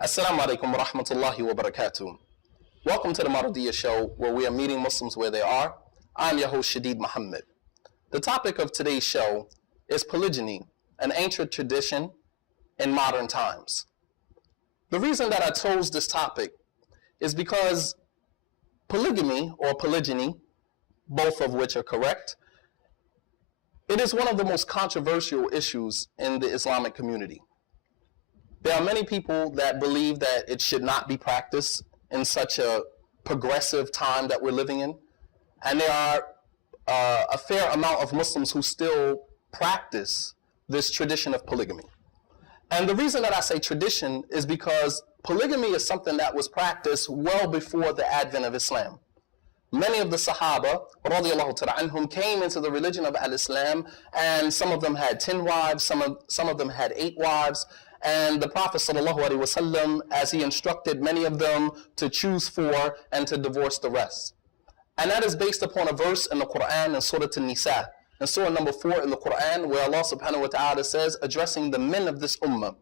Assalamu alaikum wa rahmatullahi wa barakatuh. Welcome to the Mardiyah Show, where we are meeting Muslims where they are. I'm your host, Shadid Muhammad. The topic of today's show is polygyny, an ancient tradition in modern times. The reason that I chose this topic is because polygamy or polygyny, both of which are correct, it is one of the most controversial issues in the Islamic community. There are many people that believe that it should not be practiced in such a progressive time that we're living in. And there are a fair amount of Muslims who still practice this tradition of polygamy. And the reason that I say tradition is because polygamy is something that was practiced well before the advent of Islam. Many of the Sahaba, radiallahu ta'ala anhum, came into the religion of Al-Islam, and some of them had 10 wives, some of them had 8 wives, and the Prophet sallallahu alaihi wasallam, as he instructed many of them to choose 4 and to divorce the rest. And that is based upon a verse in the Qur'an in Surah An-Nisa, in Surah number 4 in the Qur'an, where Allah subhanahu wa ta'ala says, addressing the men of this ummah,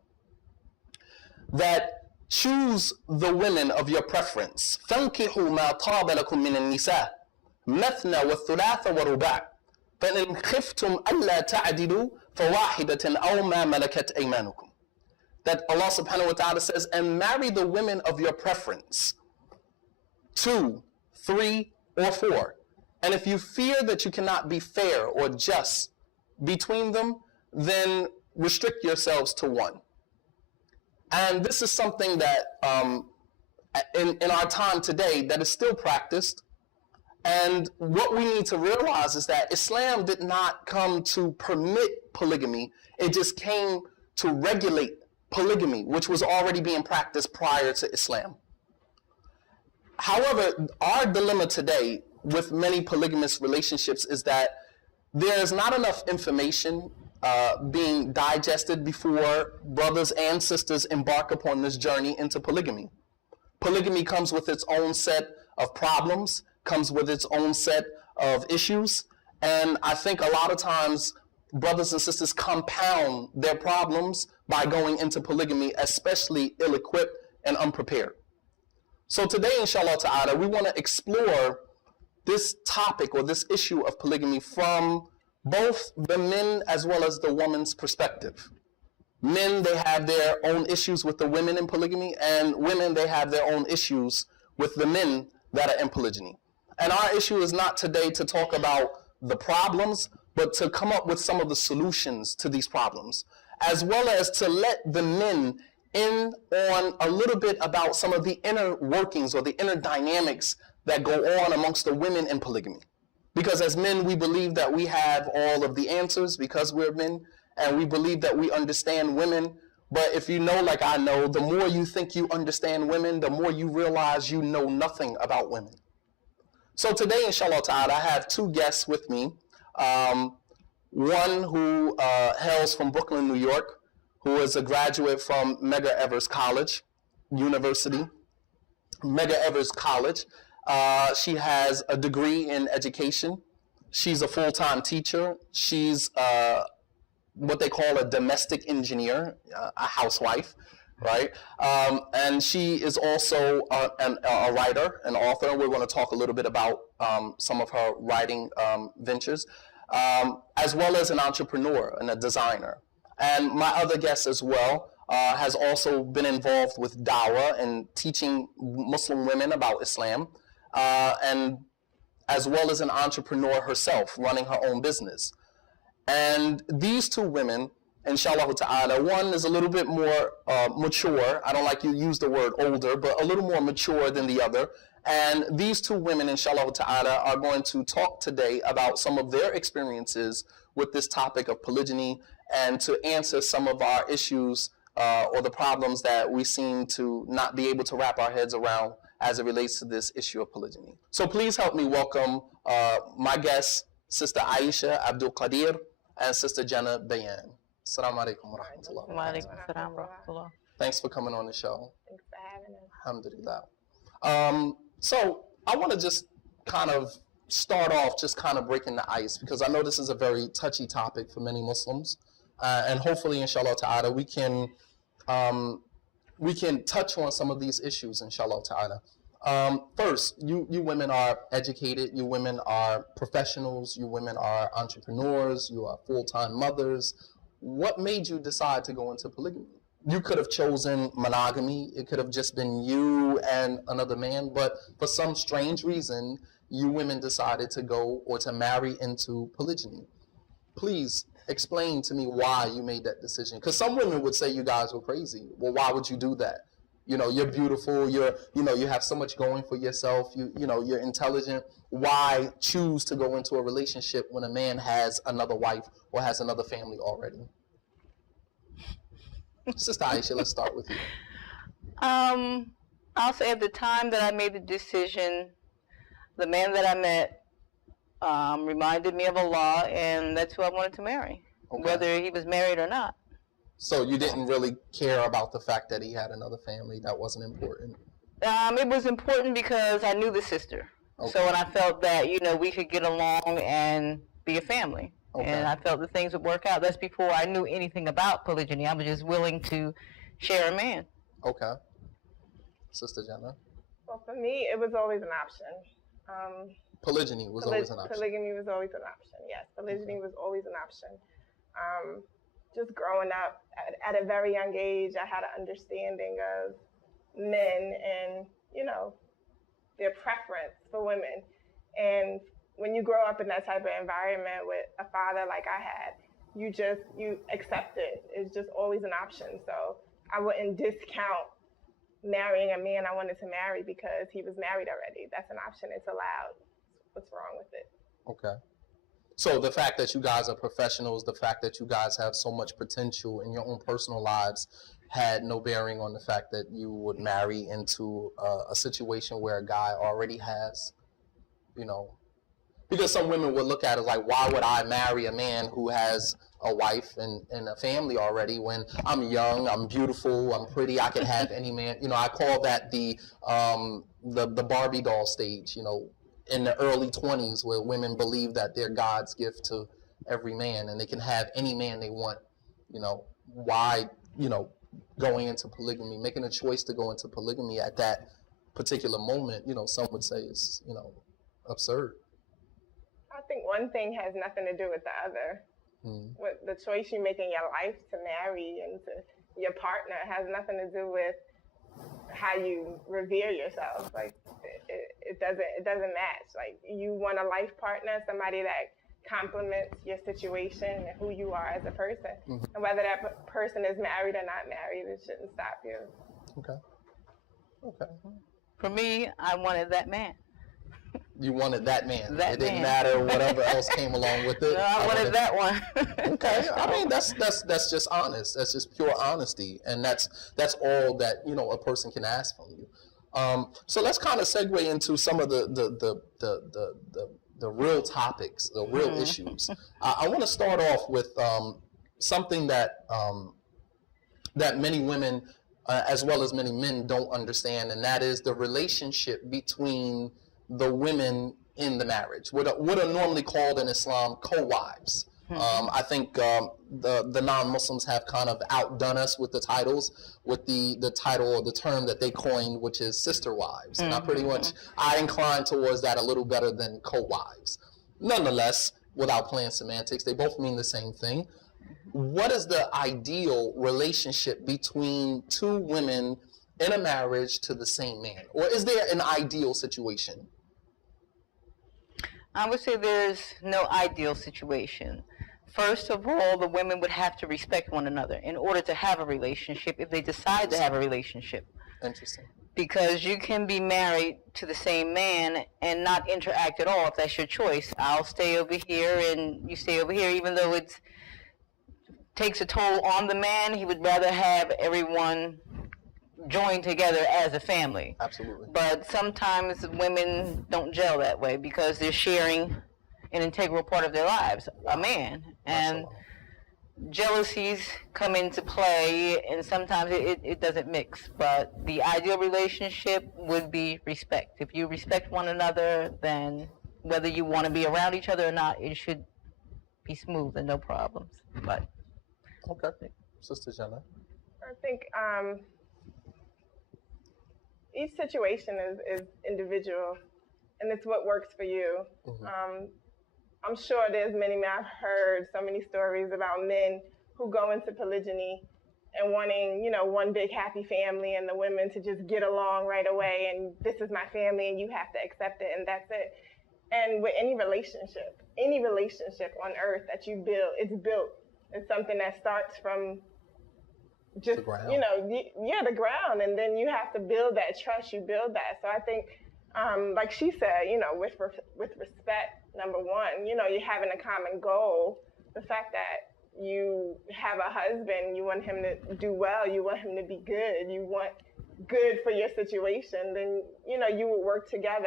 that choose the women of your preference. فَانْكِحُوا مَا طَابَ لَكُم مِّنَ النِّسَاءِ مَثْنَى وَالثُّلَاثَ وَرُبَاعَ فَإِنْ خِفْتُمْ أَلَّا تَعْدِلُوا فَوَاحِدَةً أَوْ مَا مَلَكَتْ أَيْمَانُكُمْ. That Allah subhanahu wa ta'ala says, and marry the women of your preference, 2, 3, or 4. And if you fear that you cannot be fair or just between them, then restrict yourselves to 1. And this is something that in our time today that is still practiced. And what we need to realize is that Islam did not come to permit polygamy. It just came to regulate polygamy, which was already being practiced prior to Islam. However, our dilemma today with many polygamous relationships is that there is not enough information being digested before brothers and sisters embark upon this journey into polygamy. Polygamy comes with its own set of problems, comes with its own set of issues, and I think a lot of times brothers and sisters compound their problems by going into polygamy, especially ill-equipped and unprepared. So today, inshallah ta'ala, we want to explore this topic or this issue of polygamy from both the men as well as the woman's perspective. Men, they have their own issues with the women in polygamy, and women, they have their own issues with the men that are in polygyny. And our issue is not today to talk about the problems, but to come up with some of the solutions to these problems, as well as to let the men in on a little bit about some of the inner workings or the inner dynamics that go on amongst the women in polygamy. Because as men, we believe that we have all of the answers because we're men, and we believe that we understand women. But if you know, like I know, the more you think you understand women, the more you realize you know nothing about women. So today, inshallah ta'ala, I have 2 guests with me. One who hails from Brooklyn, New York, who is a graduate from Medgar Evers College, University, Medgar Evers College. She has a degree in education. She's a full-time teacher. She's what they call a domestic engineer, a housewife, right? And she is also a writer, an author. We're going to talk a little bit about some of her writing ventures, as well as an entrepreneur and a designer. And my other guest as well has also been involved with dawah and teaching Muslim women about Islam, and as well as an entrepreneur herself, running her own business. And these 2 women, inshallah ta'ala, one is a little bit more mature. I don't like you use the word older, but a little more mature than the other. And these 2 women, inshallah ta'ala, are going to talk today about some of their experiences with this topic of polygyny, and to answer some of our issues or the problems that we seem to not be able to wrap our heads around as it relates to this issue of polygyny. So please help me welcome my guests, Sister Aisha Abdul Qadir and Sister Jannah Bayyan. Assalamu alaikum wa rahmatullah. Wa alaikum assalam wa rahmatullah. Thanks for coming on the show. Thanks for having us. Alhamdulillah. So I want to just kind of start off just kind of breaking the ice, because I know this is a very touchy topic for many Muslims. And hopefully, inshallah ta'ala, we can we can touch on some of these issues, inshallah ta'ala. First, you women are educated, you women are professionals, you women are entrepreneurs, you are full-time mothers. What made you decide to go into polygamy? You could have chosen monogamy, it could have just been you and another man, but for some strange reason, you women decided to go or to marry into polygyny. Please explain to me why you made that decision. Because some women would say you guys were crazy. Well, why would you do that? You know, you're beautiful, you have so much going for yourself, you're intelligent. Why choose to go into a relationship when a man has another wife or has another family already? Sister Aisha, let's start with you. I'll say at the time that I made the decision, the man that I met reminded me of Allah, and that's who I wanted to marry, whether he was married or not. So you didn't really care about the fact that he had another family? That wasn't important? It was important because I knew the sister. Okay. So when I felt that, we could get along and be a family. Okay. And I felt that things would work out. That's before I knew anything about polygyny. I was just willing to share a man. Okay. Sister Jannah? Well, for me, it was always an option. Polygyny was always an option? Polygamy was always an option, yes. Polygyny was always an option. Just growing up at a very young age, I had an understanding of men and, their preference for women. And when you grow up in that type of environment with a father like I had, you accept it. It's just always an option. So I wouldn't discount marrying a man I wanted to marry because he was married already. That's an option. It's allowed. What's wrong with it? Okay. So the fact that you guys are professionals, the fact that you guys have so much potential in your own personal lives had no bearing on the fact that you would marry into a situation where a guy already has, because some women would look at it like, why would I marry a man who has a wife and a family already when I'm young, I'm beautiful, I'm pretty, I can have any man. I call that the Barbie doll stage, in the early 20s, where women believe that they're God's gift to every man and they can have any man they want. Why, going into polygamy, making a choice to go into polygamy at that particular moment, some would say is, absurd. I think one thing has nothing to do with the other. With the choice you make in your life to marry and to your partner has nothing to do with how you revere yourself. Like it doesn't match. Like you want a life partner, somebody that complements your situation and who you are as a person. And whether that person is married or not married, it shouldn't stop you. Okay. For me, I wanted that man. You wanted that man. It didn't matter whatever else came along with it. No, I wanted that one. Okay. I mean, that's just honest. That's just pure honesty, and that's all that a person can ask from you. So let's kind of segue into some of the real topics, the real issues. I want to start off with something that many women, as well as many men, don't understand, and that is the relationship between the women in the marriage, what are normally called in Islam co-wives. I think the non-Muslims have kind of outdone us with the titles, with the title or the term that they coined, which is sister wives. And I incline towards that a little better than co-wives. Nonetheless, without playing semantics, they both mean the same thing. What is the ideal relationship between two women in a marriage to the same man? Or is there an ideal situation? I would say there's no ideal situation. First of all, the women would have to respect one another in order to have a relationship, if they decide to have a relationship. Interesting. Because you can be married to the same man and not interact at all if that's your choice. I'll stay over here and you stay over here, even though it takes a toll on the man. He would rather have everyone join together as a family. Absolutely. But sometimes women don't gel that way because they're sharing an integral part of their lives, a man. And jealousies come into play, and sometimes it doesn't mix. But the ideal relationship would be respect. If you respect one another, then whether you want to be around each other or not, it should be smooth and no problems. But okay. Sister Jannah? I think each situation is individual, and it's what works for you. I'm sure there's many men. I've heard so many stories about men who go into polygyny and wanting, you know, one big happy family, and the women to just get along right away, and this is my family and you have to accept it, and that's it. And with any relationship on earth that you build, it's built. It's something that starts from just, you know, the ground, and then you have to build that trust, you build that. So I think, like she said, you know, with respect, number one, you know, you're having a common goal. The fact that you have a husband, you want him to do well, you want him to be good, you want good for your situation, then, you know, you will work together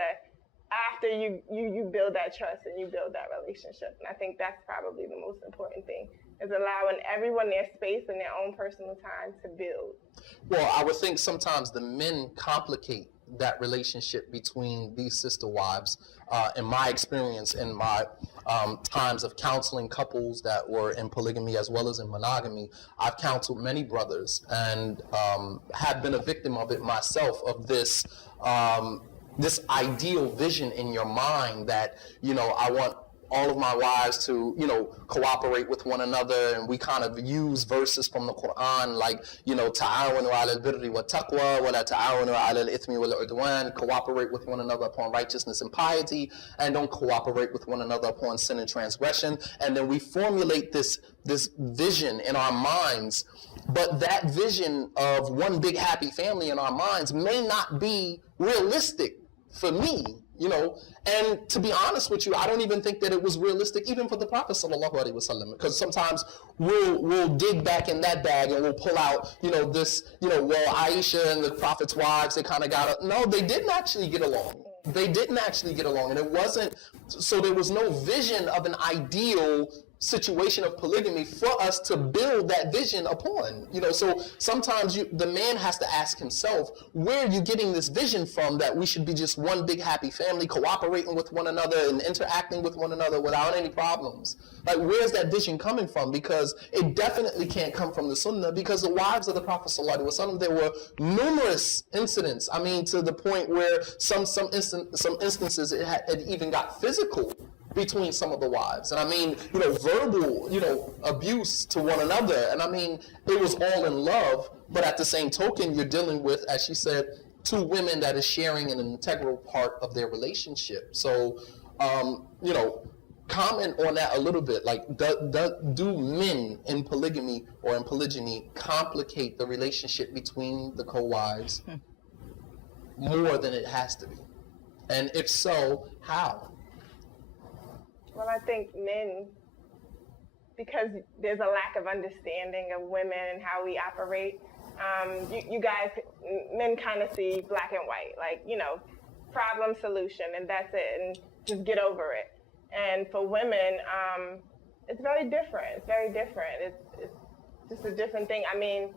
after you build that trust and you build that relationship. And I think that's probably the most important thing, is allowing everyone their space and their own personal time to build. Well, I would think sometimes the men complicate that relationship between these sister wives. In my experience, in my times of counseling couples that were in polygamy as well as in monogamy, I've counseled many brothers and have been a victim of it myself, of this this ideal vision in your mind that, you know, I want all of my wives to, you know, cooperate with one another, and we kind of use verses from the Qur'an like, you know, ta'awanu 'ala al-birri wa taqwa wa la ta'awanu 'ala al-ithmi wal 'udwan, cooperate with one another upon righteousness and piety, and don't cooperate with one another upon sin and transgression. And then we formulate this vision in our minds, but that vision of one big happy family in our minds may not be realistic for me, you know. And to be honest with you, I don't even think that it was realistic even for the Prophet sallallahu alaihi wasallam, because sometimes we'll dig back in that bag and we'll pull out, you know, this, you know, well, Aisha and the Prophet's wives, they kind of no, they didn't actually get along. They didn't actually get along, and it wasn't, so there was no vision of an ideal situation of polygamy for us to build that vision upon, you know. So sometimes the man has to ask himself, where are you getting this vision from that we should be just one big happy family, cooperating with one another and interacting with one another without any problems? Like, where's that vision coming from? Because it definitely can't come from the Sunnah, because the wives of the Prophet ﷺ, there were numerous incidents, I mean, to the point where some instances it even got physical between some of the wives. And I mean, you know, verbal, you know, abuse to one another. And I mean, it was all in love, but at the same token, you're dealing with, as she said, two women that is sharing an integral part of their relationship. So, you know, comment on that a little bit. Like, do men in polygamy or in polygyny complicate the relationship between the co-wives more than it has to be? And if so, how? Well, I think men, because there's a lack of understanding of women and how we operate, you guys, men kind of see black and white, like, you know, problem, solution, and that's it, and just get over it. And for women, it's very different. It's very different. It's just a different thing. I mean,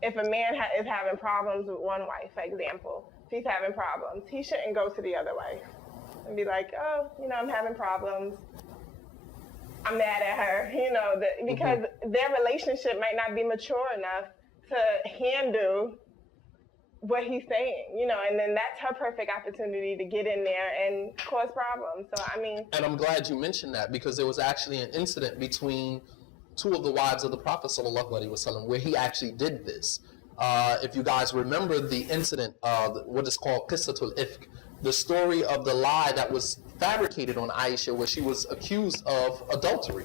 if a man is having problems with one wife, for example, if he's having problems, he shouldn't go to the other wife and be like, oh, you know, I'm having problems, I'm mad at her, you know, because their relationship might not be mature enough to handle what he's saying, you know, and then that's her perfect opportunity to get in there and cause problems. So, I mean... And I'm glad you mentioned that, because there was actually an incident between two of the wives of the Prophet ﷺ where he actually did this. If you guys remember the incident, what is called Qissatul Ifk, the story of the lie that was fabricated on Aisha, where she was accused of adultery,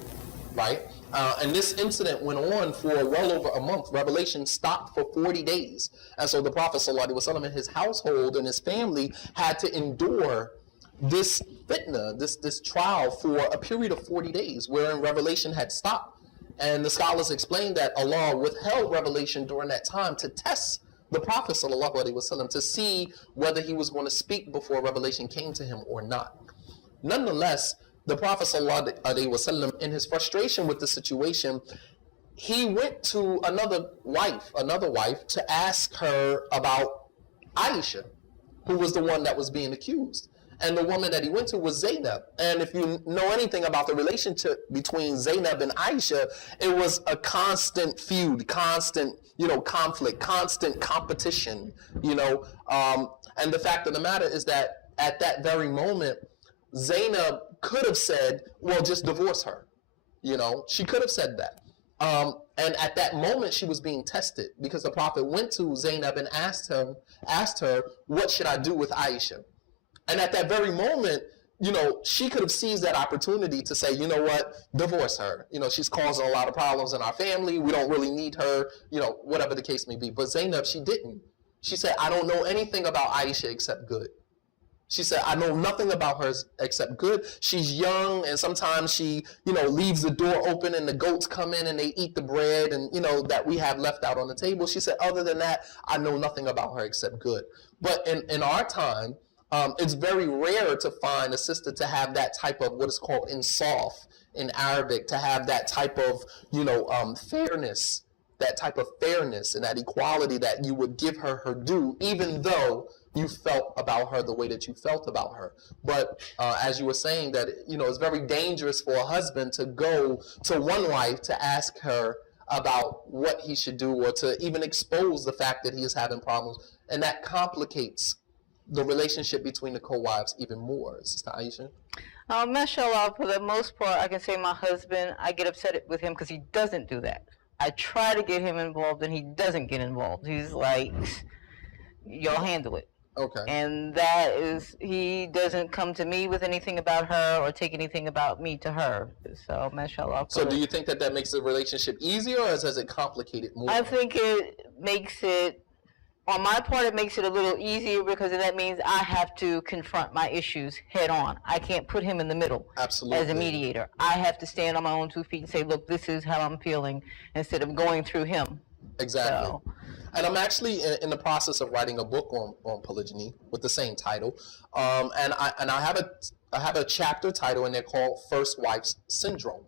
right? And this incident went on for well over a month. Revelation stopped for 40 days. And so the Prophet ﷺ and his household and his family had to endure this fitna, this trial, for a period of 40 days, wherein revelation had stopped. And the scholars explained that Allah withheld revelation during that time to test the Prophet ﷺ, to see whether he was going to speak before revelation came to him or not. Nonetheless, the Prophet ﷺ, in his frustration with the situation, he went to another wife to ask her about Aisha, who was the one that was being accused. And the woman that he went to was Zainab. And if you know anything about the relationship between Zainab and Aisha, it was a constant feud, constant, conflict, constant competition, and the fact of the matter is that at that very moment, Zainab could have said, well, just divorce her. She could have said that. And at that moment, she was being tested because the Prophet went to Zainab and asked her, what should I do with Aisha? And at that very moment, she could have seized that opportunity to say, you know what, divorce her. She's causing a lot of problems in our family. We don't really need her, whatever the case may be. But Zainab, she didn't. She said, I don't know anything about Aisha except good. She said, I know nothing about her except good. She's young, and sometimes she, leaves the door open and the goats come in and they eat the bread and, that we have left out on the table. She said, other than that, I know nothing about her except good. But in our time, it's very rare to find a sister to have that type of what is called insaf in Arabic, to have that type of, fairness, that type of fairness and that equality that you would give her her due, even though you felt about her the way that you felt about her. But as you were saying, that it's very dangerous for a husband to go to one wife to ask her about what he should do, or to even expose the fact that he is having problems, and that complicates the relationship between the co-wives even more. Sister Aisha? Mashallah, for the most part, I can say my husband, I get upset with him because he doesn't do that. I try to get him involved and he doesn't get involved. He's like, y'all handle it. Okay. And that is, he doesn't come to me with anything about her or take anything about me to her. So, mashallah. So do you think that makes the relationship easier, or does it complicate it more? I think it makes it, on my part, it makes it a little easier because that means I have to confront my issues head on. I can't put him in the middle. Absolutely. As a mediator. I have to stand on my own 2 feet and say, look, this is how I'm feeling, instead of going through him. Exactly. So. And I'm actually in the process of writing a book on polygyny with the same title. And I have a chapter title in there called First Wife's Syndrome.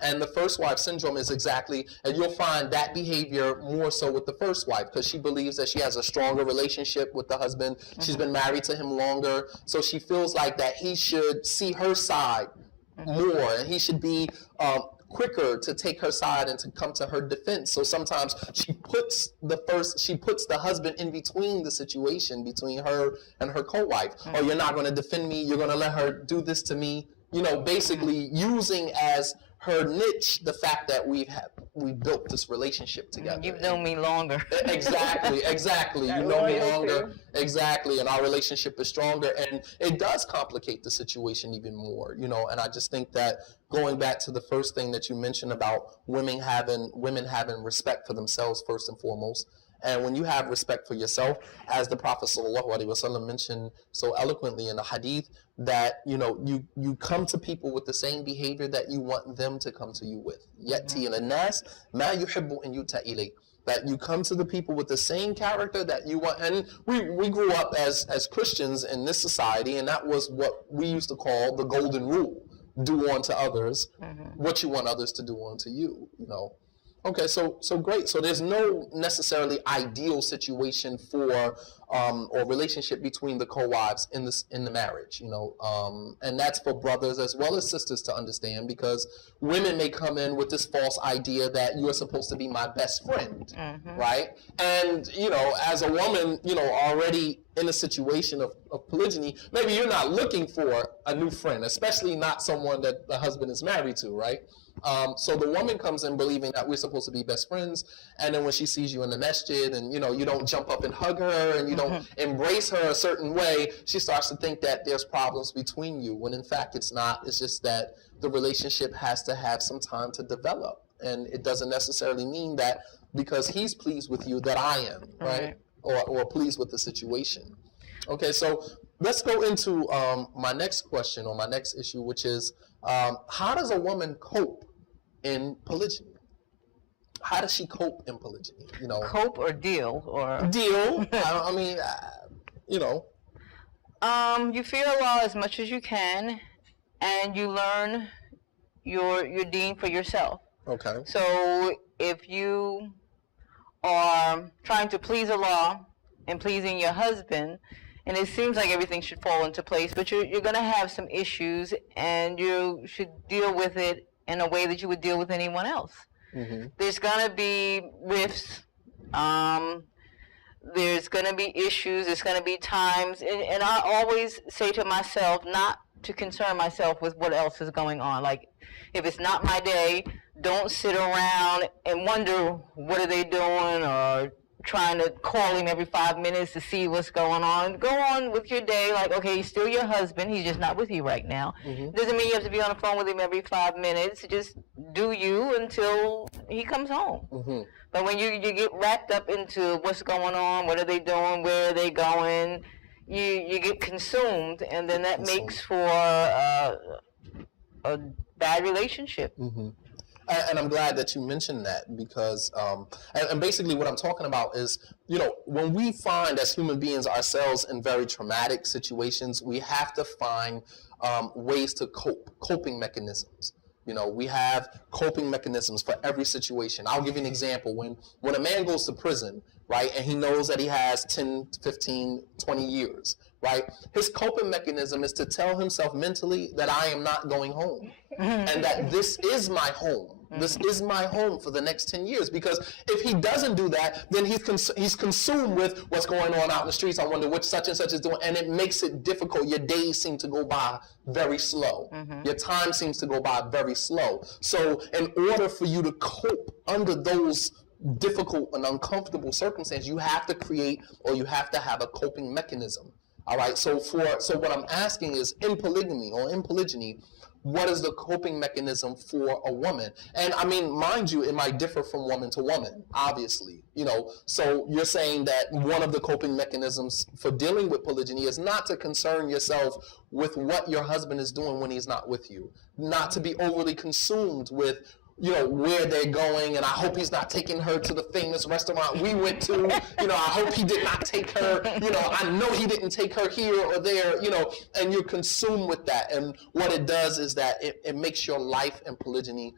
And the first wife syndrome is exactly, and you'll find that behavior more so with the first wife, because she believes that she has a stronger relationship with the husband. She's been married to him longer, so she feels like that he should see her side more, and he should be quicker to take her side and to come to her defense. So sometimes she puts the husband in between the situation between her and her co-wife. Oh, you're not going to defend me. You're going to let her do this to me. Basically using as her niche the fact that we built this relationship together. You've known me longer. Exactly. You know me longer. Exactly. And our relationship is stronger. And it does complicate the situation even more, and I just think that going back to the first thing that you mentioned about women having respect for themselves first and foremost. And when you have respect for yourself, as the Prophet ﷺ mentioned so eloquently in the hadith, that you come to people with the same behavior that you want them to come to you with. Yati ila nas ma yuhibbu an yuta ilay. That you come to the people with the same character that you want. And we grew up as Christians in this society, and that was what we used to call the golden rule: do unto others what you want others to do unto you. Okay, so great. So there's no necessarily ideal situation for or relationship between the co-wives in the marriage, and that's for brothers as well as sisters to understand, because women may come in with this false idea that you are supposed to be my best friend, right? And as a woman, already in a situation of polygyny, maybe you're not looking for a new friend, especially not someone that the husband is married to, right? So the woman comes in believing that we're supposed to be best friends, and then when she sees you in the masjid and you don't jump up and hug her and you don't embrace her a certain way, she starts to think that there's problems between you, when in fact it's not. It's just that the relationship has to have some time to develop, and it doesn't necessarily mean that because he's pleased with you that I am, right? Or pleased with the situation. Okay, so let's go into my next question, or my next issue, which is how does a woman cope in polygyny? How does she cope in polygyny? Cope or deal? Or deal. You fear Allah as much as you can, and you learn your deen for yourself. Okay. So if you are trying to please Allah and pleasing your husband, and it seems like everything should fall into place, but you're going to have some issues, and you should deal with it in a way that you would deal with anyone else. Mm-hmm. There's going to be rifts. There's going to be issues. There's going to be times, and I always say to myself not to concern myself with what else is going on. Like, if it's not my day, don't sit around and wonder what are they doing, or trying to call him every 5 minutes to see what's going on. Go on with your day. Like, okay, he's still your husband. He's just not with you right now. Mm-hmm. Doesn't mean you have to be on the phone with him every 5 minutes. Just do you until he comes home. Mm-hmm. But when you get wrapped up into what's going on, what are they doing, where are they going, you get consumed, and then that makes for a bad relationship. Mm-hmm. And I'm glad that you mentioned that, because, and basically what I'm talking about is, you know, when we find as human beings ourselves in very traumatic situations, we have to find ways to cope, coping mechanisms. You know, we have coping mechanisms for every situation. I'll give you an example. When a man goes to prison, right, and he knows that he has 10, 15, 20 years, right, his coping mechanism is to tell himself mentally that I am not going home, and that this is my home. This is my home for the next 10 years. Because if he doesn't do that, then he's consumed with what's going on out in the streets. I wonder what such and such is doing, and it makes it difficult. Your days seem to go by very slow. Your time seems to go by very slow. So in order for you to cope under those difficult and uncomfortable circumstances, you have to create, or you have to have a coping mechanism. All right. So what I'm asking is, in polygamy or in polygyny, what is the coping mechanism for a woman? And I mean, mind you, it might differ from woman to woman, obviously, you know. So you're saying that one of the coping mechanisms for dealing with polygyny is not to concern yourself with what your husband is doing when he's not with you, not to be overly consumed with, you know, where they're going, and I hope he's not taking her to the famous restaurant we went to, you know, I hope he did not take her, you know, I know he didn't take her here or there, you know, and you're consumed with that. And what it does is that it makes your life in polygyny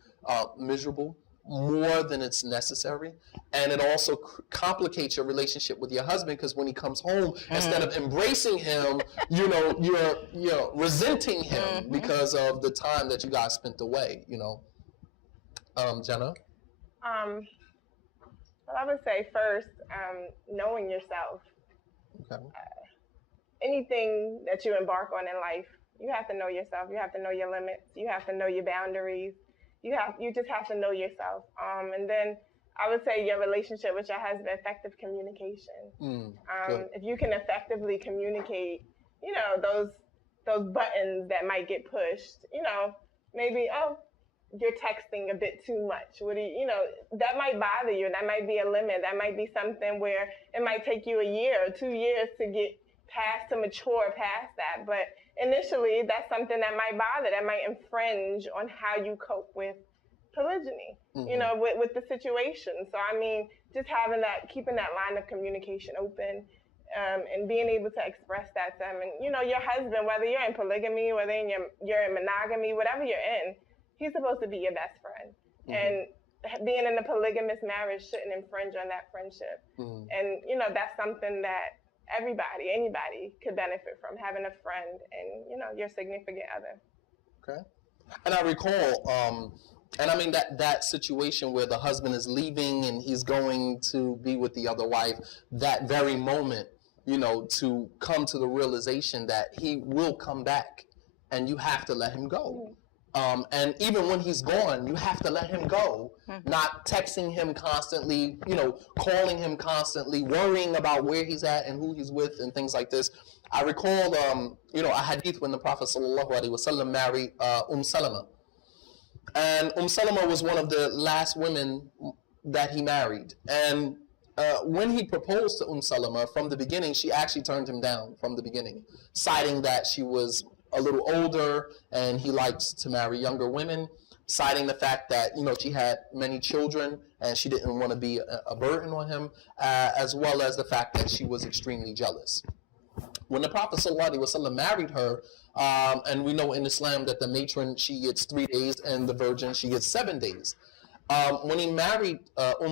miserable more than it's necessary. And it also complicates your relationship with your husband, because when he comes home, instead of embracing him, you know, you're resenting him because of the time that you guys spent away, you know. Jannah? Well, I would say first, knowing yourself. Okay. Anything that you embark on in life, you have to know yourself. You have to know your limits. You have to know your boundaries. You just have to know yourself. And then I would say your relationship with your husband, effective communication. If you can effectively communicate, you know, those buttons that might get pushed, you know, maybe, you're texting a bit too much. You know, that might bother you. That might be a limit. That might be something where it might take you a year or 2 years to get to mature past that. But initially, that's something that might bother, that might infringe on how you cope with polygyny, you know, with the situation. So, I mean, just keeping that line of communication open, and being able to express that to them. And, you know, your husband, whether you're in polygamy, whether you're in monogamy, whatever you're in, he's supposed to be your best friend. And being in a polygamous marriage shouldn't infringe on that friendship. And, you know, that's something that anybody could benefit from, having a friend and, you know, your significant other. Okay. And I recall, and I mean that situation where the husband is leaving and he's going to be with the other wife, that very moment, you know, to come to the realization that he will come back and you have to let him go. And even when he's gone, you have to let him go, not texting him constantly, you know, calling him constantly, worrying about where he's at and who he's with and things like this. I recall, you know, a hadith when the Prophet ﷺ married Salama. And Salama was one of the last women that he married. And when he proposed to Salama from the beginning, she actually turned him down from the beginning, citing that she was a little older and he likes to marry younger women, citing the fact that, you know, she had many children and she didn't want to be a burden on him, as well as the fact that she was extremely jealous. When the Prophet ﷺ married her, and we know in Islam that the matron, she gets 3 days and the virgin, she gets 7 days. When he married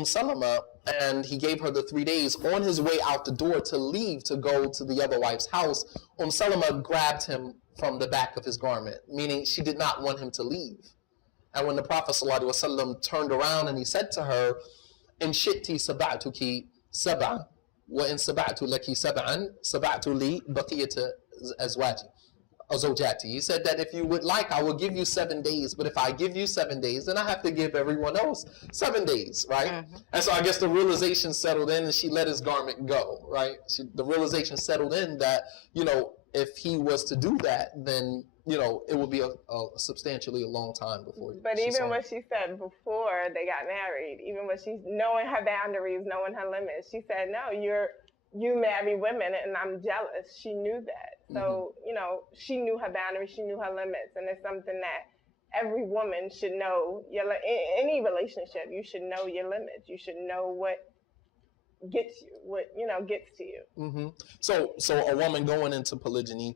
Salama and he gave her the 3 days, on his way out the door to leave to go to the other wife's house, Salama grabbed him from the back of his garment, meaning she did not want him to leave. And when the Prophet ﷺ turned around and he said to her, "In shitti sab'atuki sab'a, wa in sab'atu laki sab'an, sab'atu li baqiyata azwaji." He said that if you would like, I will give you 7 days, but if I give you 7 days, then I have to give everyone else 7 days, right? Mm-hmm. And so I guess the realization settled in, and she let his garment go, right? The realization settled in that, you know, if he was to do that, then, you know, it would be a substantially a long time before. But even what she said before they got married, even when she's knowing her boundaries, knowing her limits, she said, "No, you marry women, and I'm jealous." She knew that. So, you know, she knew her boundaries, she knew her limits, and it's something that every woman should know. In any relationship, you should know your limits. You should know what gets you, what, you know, gets to you. Mm-hmm. So a woman going into polygyny,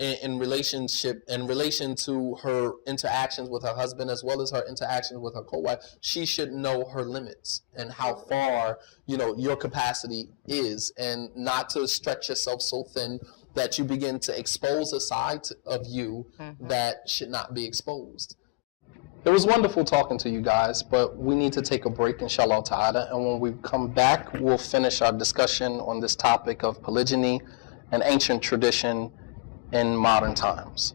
in relation to her interactions with her husband as well as her interactions with her co-wife, she should know her limits and how far, you know, your capacity is, and not to stretch yourself so thin that you begin to expose a side of you that should not be exposed. It was wonderful talking to you guys, but we need to take a break, inshallah ta'ala, and when we come back, we'll finish our discussion on this topic of polygyny, an ancient tradition in modern times.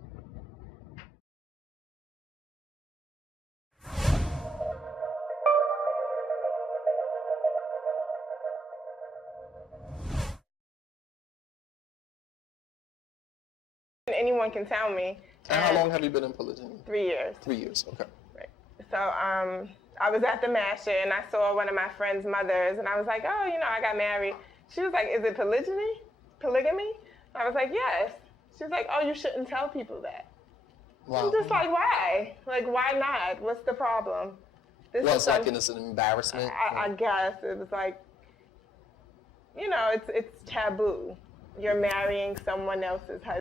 Anyone can tell me. And how long have you been in polygyny? 3 years. 3 years, okay. Right. So I was at the masher and I saw one of my friend's mothers and I was like, "Oh, you know, I got married." She was like, "Is it polygamy? Polygamy?" I was like, "Yes." She was like, "Oh, you shouldn't tell people that." Wow. I'm just like, why? Like, why not? What's the problem? Well, it's like it's an embarrassment. I guess it was like, you know, it's taboo. You're marrying someone else's husband.